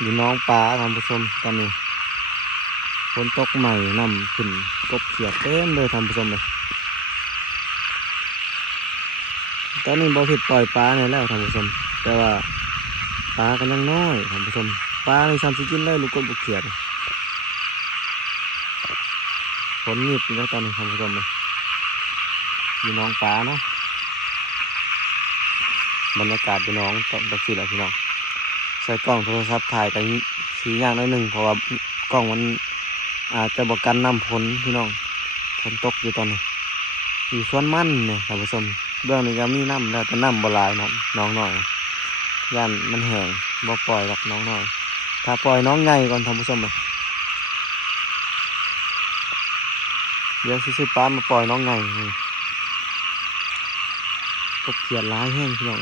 อยู่น้องปลาท่านผู้ชมตอนนี้ฝนตกใหม่น้ำขึ้นกบเขียดเต็มเลยท่านผู้ชมเลยตอนนี้บ่ผิดปล่อยปลาในแล้วท่านผู้ชมแต่ว่าปลากันยังน้อยท่านผู้ชมปลาในซ้ำสิกินเลยลูกกบลูกเขียดฝนหยุดแล้วตอนนี้ท่านผู้ชมเลยอยู่น้องปลาเนาะบรรยากาศอยู่น้องตอนตะกี้แหละพี่น้องใส่กล้องโทรศัพท์ถ่ายกันสีอย่างน้อยหนึ่งเพราะว่ากล้องมันอาจจะบอกกันน้ำฝนพี่น้องฝนตกอยู่ตอนนี้อยู่สวนมันเนี่ยท่านผู้ชมเบื้องนี้ก็มีน้ำแล้วแต่น้ำบ่หลายน้องหน่อยย่านมันแห้งบ่ปล่อยหรอกน้องหน่อยถ้าปล่อยน้องใหญ่ก่อนท่านผู้ชมเลยเดี๋ยวซื้อปลามาปล่อยน้องใหญ่กบเขียดร้ายแห้งพี่น้อง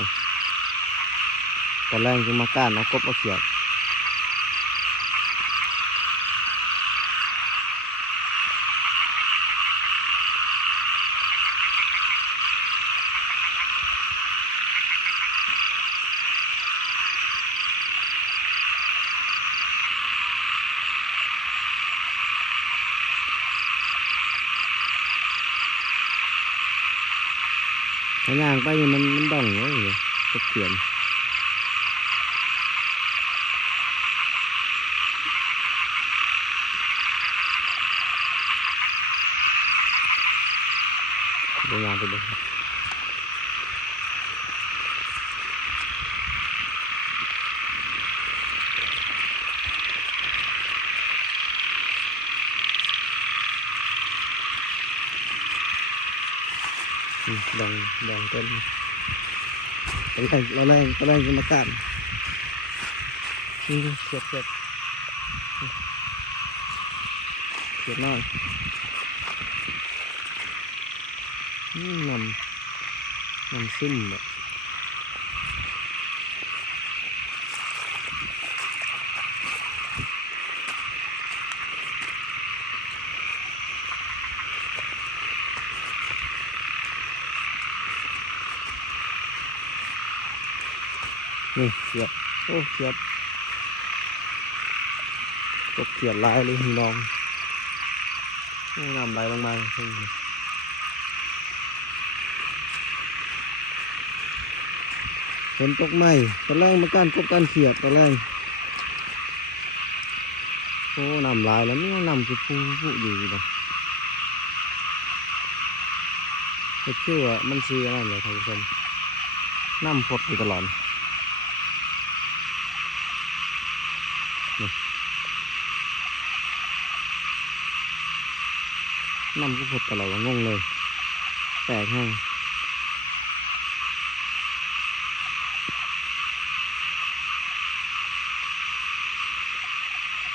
ตอนแรกจะมาก้านเอากบเอาเขียดถ้าย่างไปมันด่องเลยกบเขียดเดี๋ยวยางไปเลยด่องต้นตอนแรกจะมาก้านเขียดน้อยนำซึมแบบนี่เขียดโอ้เขียดกบเขียดลายเลยน้องนำลายลงมาฝนตกใหม่ตอนแรกมาก้านกบก้านเขียดตอนแรกโอ้นำลายแล้วนี่นำคือผู้อยู่เลยแต่ชื่อว่ามันซื้ออะไรเลยท่านผู้ชมน้ำพดอยู่ตลอดน้ำก็พดตลอดว่างงเลยแปลกแห้ง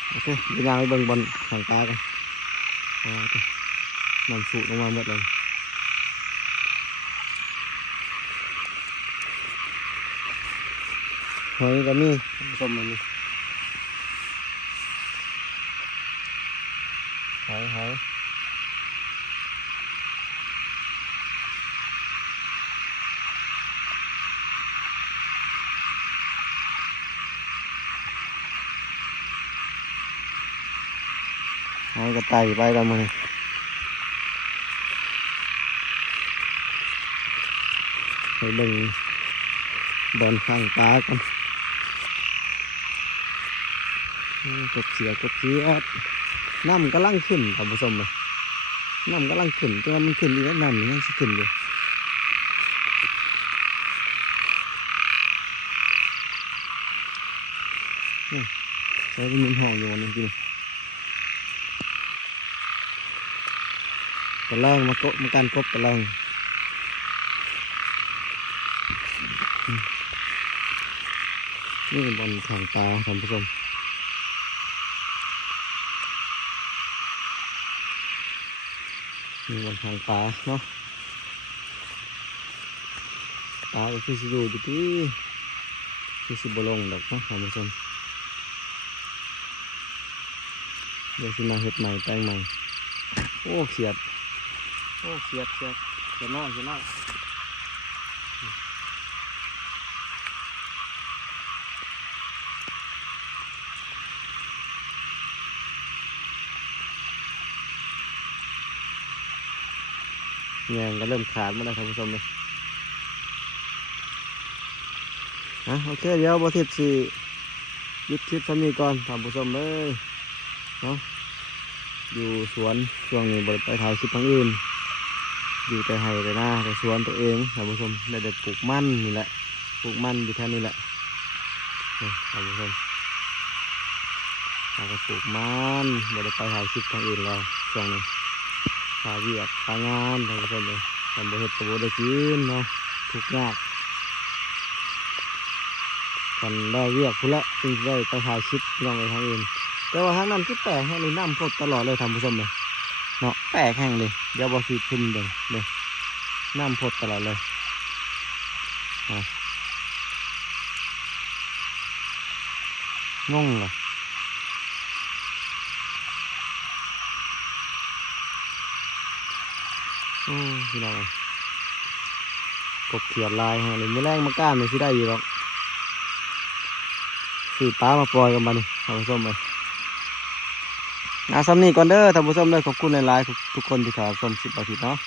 โอเคเดี๋ยวยางไปเบิ่งบนหางตากันน้ำสูดลงมาหมดเลยหอยก็มีส้มมันมีหอยหอยก็ไต่ไปแล้วมันไปเบิ่งบนข้างตากันกดเสียน้ำกำลังขึ้นท่านผู้ชมเลยน้ำกำลังขึ้นแต่ว่ามันขึ้นอีกแล้วน้ำยังจะขึ้นอยู่ใช้เป็นมุนห้องอยู่วันนี้จริงตะแรงมาการกบตะแรงนี่เป็นบอลแข่งตาท่านผู้ชมมีบอลแข่งตาเนาะตาก็คือสิอยู่ที่คือสิบลงดอกนะท่านผู้ชมเดี๋ยวสิมาเฮ็ดใหม่แปลงใหม่โอ้เขียดน้อย แยงก็เริ่มขาดมาแล้วท่านผู้ชมเลยโอเคเดี๋ยวบทิศสิหยุดคลิปเท่านี้ก่อนท่านผู้ชมเลยเนาะอยู่สวนช่วงนี้บริไปถ่ายคลิปทางอื่นอยู่แต่ไร่แต่นาแต่สวนตัวเองท่านผู้ชมได้แต่ปลูกมันนี่แหละปลูกมันอยู่แค่นี้แหละนี่ท่านผู้ชมเราก็ปลูกมันบริไปถ่ายคลิปทางอื่นแล้วช่วงนี้ถ่ายเวียกถ่ายงานท่านผู้ชมเลยทำบริเวณตัวได้กินเนาะทุกยากกันได้เวียกพุ่นละจึงได้ไปถ่ายคลิปลองไปทางอื่นแต่ว่าทางนั้นคือแปลกแห้งเลยน้ำพดตลอดเลยท่านผู้ชมเลยเนาะแปลกแห้งเลยเดี๋ยวบอสีขึ้นเลยน้ำพดตลอดเลยงงเหรอพี่น้องกบเขียดลายแห้งเลยไม่แรงมาก้านเลยสิได้อยู่หรอกสื่อป้ามาปล่อยกันมานี่ท่านผู้ชมเลยซ้ำนี่ก่อนเด้อท่านผู้ชมเลยขอบคุณหลายๆทุกคนที่เข้าชมคลิปอาทิตย์เนาะ